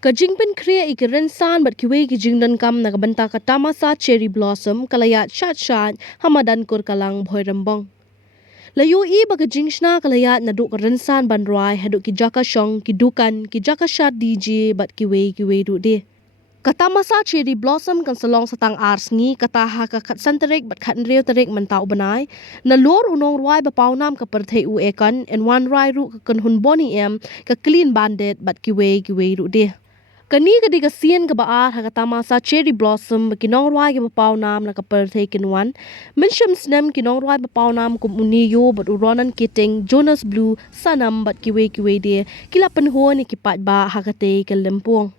Ka Jingpynkhreh ik Rynsan bat Kiwei ki jingdan kam nakabanta ka tamasa cherry blossom kalaya chat Madan Kurkalang bhoi rembong. Layu i baga jingshna kalaya naduk Rynsan ban Rwai haduk ki jaka shong ki dukan ki jaka shat DJ bat Kiwei du de. Kata masa cherry blossom kan selong setang ars ngi kata ha ka khat santerik bat khat nreu terik mentau banai na lor unong Rwai ba paunam ka perthei u Akon and one Rwai ru ka kan hun boni em ka clean bandit bat Kiwei ru de. Kani ka diga sien ka baar ha kata masa cherry blossom kinong Rwai ka paunam na ka perthei kinwan mensham snem kinong Rwai ba paunam kum uniyo bat uronan kiting Jonas Blue sanam bat Kiwei de kila penho ni kipat ba ha ka te ka lempung.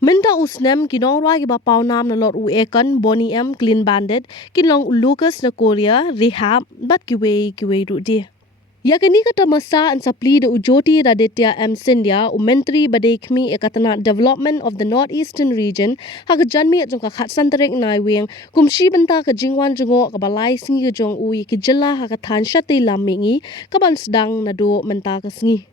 Minta usnem kinong Rwai ba paunam na lor u Akon boni em clean bandit kinong Lucas na Korea rehab bat Kiwei ru de. Yakani kata masa an sapli de ujoti Raditya M Sindhya menteri badekmi ekatana development of the northeastern region ha ka janmi jong ka khat santarek nai weng kumshi banta ka jingwan jongo ka balai singi ka jong ui ki jilla ha ka than shati lamingi ka ban sedang na do menta ka singi.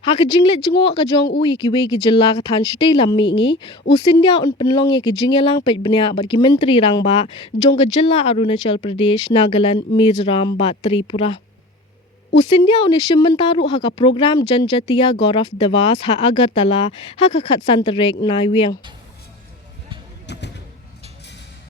Haka jinglet jengo ka jong ui Kiwei ki jilla ka than shite lammi ngi usindia un penlong ye ki jingelang pej benya bat ki menteri rang ba jong ka jilla Arunachal Pradesh, Nagaland, Mizoram bat Tripura. Usindia un shimmantaru haka program Janjatiya Gaurav Diwas ha Agartala haka khat santarek nai weng.